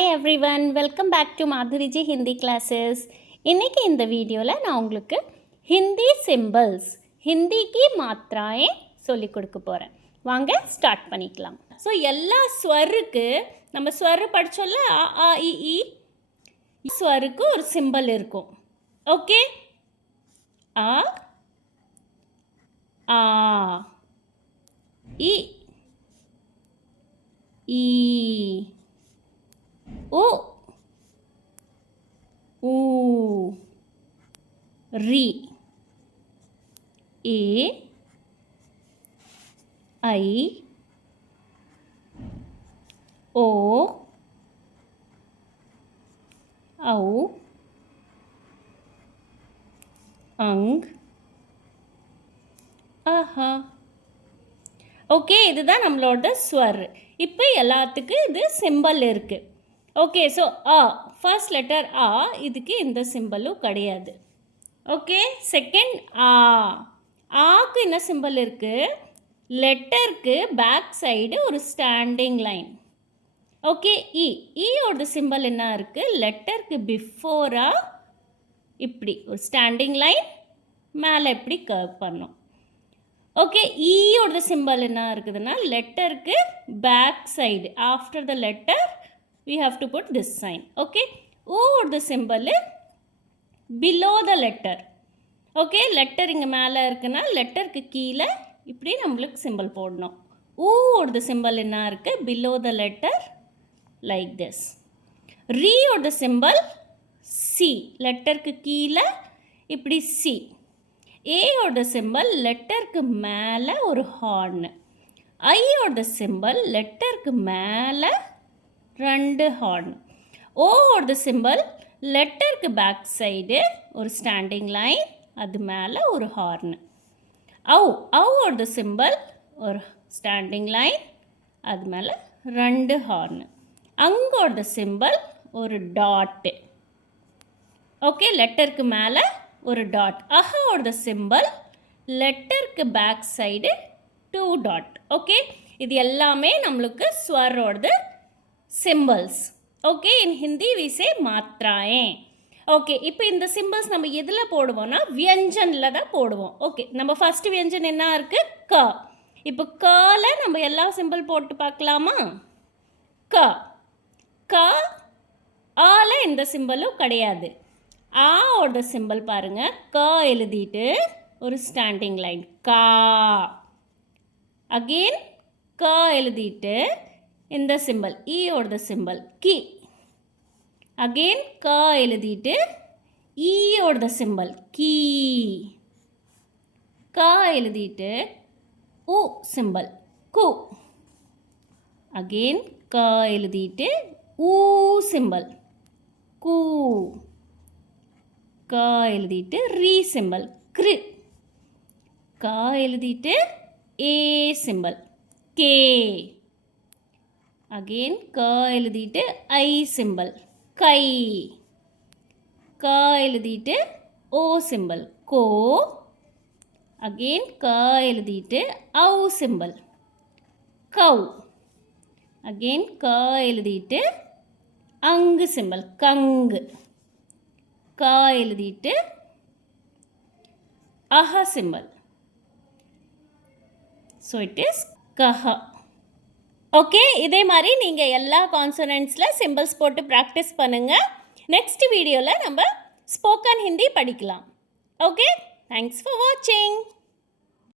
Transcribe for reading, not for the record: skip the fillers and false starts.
Hi everyone, welcome back to Madhuriji Hindi classes. இன்னைக்கு இந்த வீடியோவில் நான் உங்களுக்கு ஹிந்தி சிம்பிள்ஸ் ஹிந்திக்கு மாத்திராயே சொல்லிக் கொடுக்க போகிறேன். வாங்க ஸ்டார்ட் பண்ணிக்கலாம். ஸோ எல்லா ஸ்வருக்கு நம்ம ஸ்வரு படித்தோம்ல ஆ இ ஸ்வருக்கு ஒரு சிம்பிள் இருக்கும். ஓகே, ஆ ஆ இ ஈ ஓ ஊ ரி ஏ ஐ ஓ ஔ அங் ஆஹா. ஓகே, இதுதான் நம்மளோட ஸ்வர். இப்போ எல்லாத்துக்கும் இது சிம்பிள் இருக்குது. ஓகே, ஸோ ஆ ஃபர்ஸ்ட் லெட்டர் ஆ, இதுக்கு இந்த சிம்பிளும் கிடையாது. ஓகே, செகண்ட் ஆக்கு என்ன சிம்பிள் இருக்குது? லெட்டருக்கு பேக் சைடு ஒரு ஸ்டாண்டிங் லைன். ஓகே, ஈயோட சிம்பிள் என்ன இருக்குது? லெட்டருக்கு பிஃபோராக இப்படி ஒரு ஸ்டாண்டிங் லைன், மேலே இப்படி கர்வ் பண்ணும். ஓகே, ஈயோட சிம்பிள் என்ன இருக்குதுன்னா லெட்டருக்கு back side after the letter we have to put this sign. Okay, ஓட simple below the letter. Okay, letter இங்கே மேலே இருக்குன்னா லெட்டருக்கு கீழே இப்படி நம்மளுக்கு சிம்பிள் போடணும். ஓட சிம்பிள் என்ன இருக்குது? below the letter like this. ரீயோட சிம்பிள் சி, லெட்டருக்கு கீழே இப்படி சி. ஏயோட சிம்பிள் லெட்டருக்கு மேலே ஒரு ஹார்ன். ஐயோட சிம்பிள் லெட்டருக்கு மேலே ரெண்டு ஹார்ன். ஓட சிம்பிள் லெட்டருக்கு பேக் சைடு ஒரு ஸ்டாண்டிங் லைன், அது மேலே ஒரு ஹார்ன். ஔவோட சிம்பிள் ஒரு ஸ்டாண்டிங் லைன், அது மேலே ரெண்டு ஹார்ன். அங்கோட சிம்பிள் ஒரு டாட்டு. ஓகே, லெட்டருக்கு மேலே ஒரு டாட். அஹோட சிம்பிள் லெட்டருக்கு பேக் சைடு 2 டாட். ஓகே, இது எல்லாமே நம்மளுக்கு ஸ்வரோட simples. Okay, in Hindi we say மாத்ராயேன். ஓகே, இப்போ இந்த சிம்பிள்ஸ் நம்ம எதில் போடுவோம்னா வியஞ்சனில் தான் போடுவோம். ஓகே, நம்ம ஃபஸ்ட்டு வியஞ்சன் என்ன இருக்குது? க. இப்போ கல நம்ம எல்லா சிம்பிள் போட்டு பார்க்கலாமா? க க ஆல எந்த சிம்பிளும் கிடையாது. ஆவோட சிம்பிள் பாருங்கள், க எழுதிட்டு ஒரு ஸ்டாண்டிங் லைன் கா. அகெயின் க எழுதிட்டு இந்த சிம்பிள் ஈயோட சிம்பிள் கி. அகெயின் க எழுதிட்டு ஈயோட சிம்பிள் கீ. க எழுதிட்டு உ சிம்பிள் கு. அகெயின் க எழுதிட்டு ஊ சிம்பிள் கூ. க எழுதிட்டு ரீ சிம்பிள் க்ரு. க எழுதிட்டு ஏ சிம்பிள் கே. அகெயின் க எழுதிட்டு ஐ சிம்பிள் கை. க எழுதிட்டு ஓ சிம்பிள் கோ. அகெயின் க எழுதிட்டு ஔ சிம்பிள் கௌ. அகெயின் க எழுதிட்டு அங்கு சிம்பிள் கங்கு. க எழுதிட்டு அஹ சிம்பிள். ஸோ இட் இஸ் கஹ. ஓகே, இதே மாதிரி நீங்கள் எல்லா கான்சனன்ட்ஸில் சிம்பிள்ஸ் போட்டு ப்ராக்டிஸ் பண்ணுங்கள். நெக்ஸ்ட் வீடியோவில் நம்ம ஸ்போக்கன் ஹிந்தி படிக்கலாம். ஓகே, தேங்க்ஸ் ஃபார் வாட்சிங்.